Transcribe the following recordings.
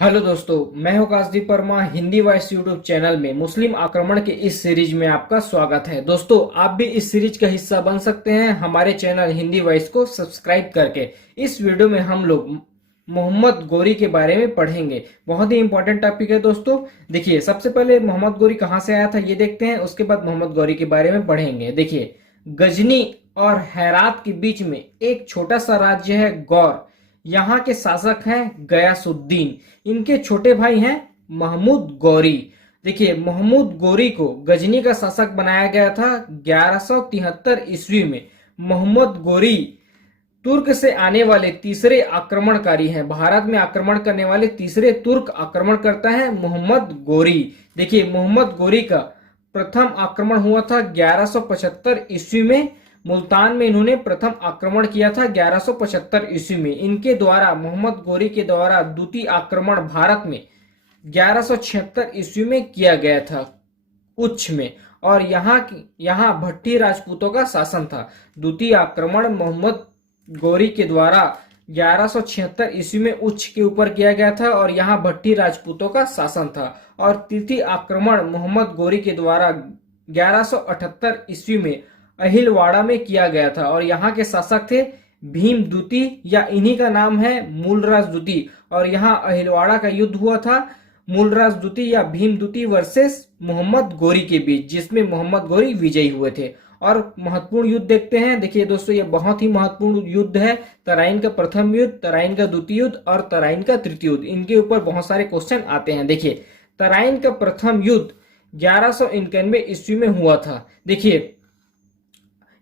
Hello दोस्तों, मैं हूं Kashdeep Verma. Hindi voice YouTube channel में मुस्लिम आक्रमण के इस सीरीज में आपका स्वागत है। दोस्तों, आप भी इस सीरीज का हिस्सा बन सकते हैं हमारे चैनल हिंदी वॉइस को सब्सक्राइब करके। इस वीडियो में हम लोग मोहम्मद गोरी के बारे में पढ़ेंगे। बहुत ही इंपॉर्टेंट टॉपिक है दोस्तों। देखिए, सबसे पहले मोहम्मद गोरी कहाँ से आया था ये देखते हैं, उसके बाद मोहम्मद गोरी के बारे में पढ़ेंगे। देखिए, गजनी और हेरात के बीच में एक छोटा सा राज्य है गौर। यहाँ के शासक हैं गयासुद्दीन। इनके छोटे भाई हैं महमूद गौरी। देखिए, महमूद गौरी को गजनी का शासक बनाया गया था 1173 ईस्वी में। मोहम्मद गौरी तुर्क से आने वाले तीसरे आक्रमणकारी हैं। भारत में आक्रमण करने वाले तीसरे तुर्क आक्रमणकर्ता हैं मोहम्मद गौरी। देखिए, मोहम्मद गौरी का प्रथम आक्रमण हुआ था 1175 ईस्वी में। मुल्तान में इन्होंने प्रथम आक्रमण किया था 1175 ईस्वी में। इनके द्वारा, मोहम्मद गौरी के द्वारा द्वितीय आक्रमण भारत में 1176 ईस्वी में किया गया था उच्छ में, और यहाँ भट्टी राजपूतों का शासन था। द्वितीय आक्रमण मोहम्मद गौरी के द्वारा 1176 ईस्वी में उच्च के ऊपर किया गया था और यहाँ भट्टी राजपूतों का शासन था। और तृतीय आक्रमण मोहम्मद गौरी के द्वारा 1178 ईस्वी में अहिलवाड़ा में किया गया था और यहाँ के शासक थे भीम द्वितीय, या इन्हीं का नाम है मूलराज द्वितीय। और यहाँ अहिलवाड़ा का युद्ध हुआ था मूलराज द्वितीय या भीम द्वितीय वर्सेस मोहम्मद गौरी के बीच, जिसमें मोहम्मद गौरी विजयी हुए थे। और महत्वपूर्ण युद्ध देखते हैं। देखिए दोस्तों, ये बहुत ही महत्वपूर्ण युद्ध है। तराइन का प्रथम युद्ध, तराइन का द्वितीय युद्ध और तराइन का तृतीय युद्ध। इनके ऊपर बहुत सारे क्वेश्चन आते हैं। देखिए, तराइन का प्रथम युद्ध 1191 ईस्वी में हुआ था। देखिए,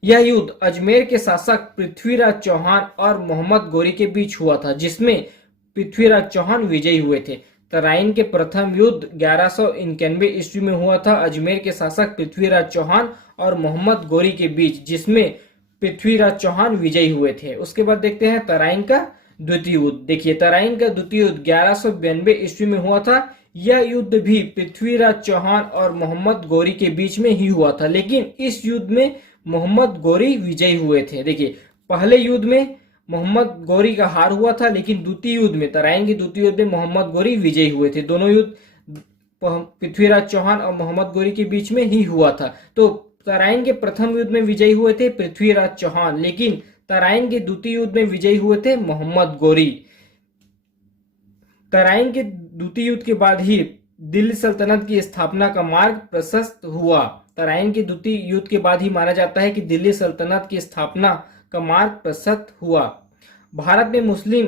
यह युद्ध अजमेर के शासक पृथ्वीराज चौहान और मोहम्मद गौरी के बीच हुआ था, जिसमें पृथ्वीराज चौहान विजयी हुए थे। तराइन के प्रथम युद्ध 1191 ईस्वी में हुआ था अजमेर के शासक पृथ्वीराज चौहान और मोहम्मद गौरी के बीच, जिसमें पृथ्वीराज चौहान विजयी हुए थे। उसके बाद देखते हैं तराइन का द्वितीय युद्ध। देखिए, तराइन का द्वितीय युद्ध 1192 ईस्वी में हुआ था। यह युद्ध भी पृथ्वीराज चौहान और मोहम्मद गौरी के बीच में ही हुआ था, लेकिन इस युद्ध में मोहम्मद गौरी विजयी हुए थे। देखिए, पहले युद्ध में मोहम्मद गौरी का हार हुआ था, लेकिन द्वितीय युद्ध में, तराइन के द्वितीय युद्ध में मोहम्मद गौरी विजयी हुए थे। दोनों युद्ध पृथ्वीराज चौहान और मोहम्मद गौरी के बीच में ही हुआ था। तो तराइन के प्रथम युद्ध में विजयी हुए थे पृथ्वीराज चौहान, लेकिन तराइन के द्वितीय युद्ध में विजयी हुए थे मोहम्मद गौरी। तराइन के द्वितीय युद्ध के बाद ही दिल्ली सल्तनत की स्थापना का मार्ग प्रशस्त हुआ। तराइन के द्वितीय युद्ध के बाद ही माना जाता है कि दिल्ली सल्तनत की स्थापना का मार्ग प्रशस्त हुआ। भारत में मुस्लिम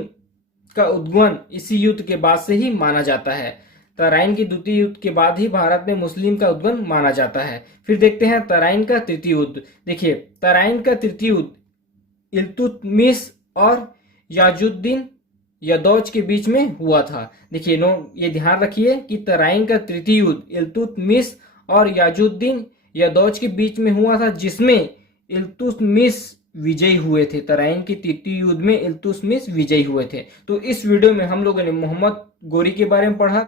का उद्गमन इसी युद्ध के बाद से ही माना जाता है। तराइन के द्वितीय युद्ध के बाद ही भारत में मुस्लिम का उद्गमन माना जाता है। फिर देखते हैं तराइन का तृतीय युद्ध। देखिए, तराइन का तृतीय युद्ध इल्तुतमिश और याजुद्दीन यदौज के बीच में हुआ था। देखिए, ये ध्यान रखिए कि तराइन का तृतीय युद्ध इल्तुतमिश और याजुद्दीन यदौज के बीच में हुआ था, जिसमें इल्तुतमिश विजयी हुए थे। तराइन के तृतीय युद्ध में इल्तुतमिश विजयी हुए थे। तो इस वीडियो में हम लोगों ने मोहम्मद गौरी के बारे में पढ़ा।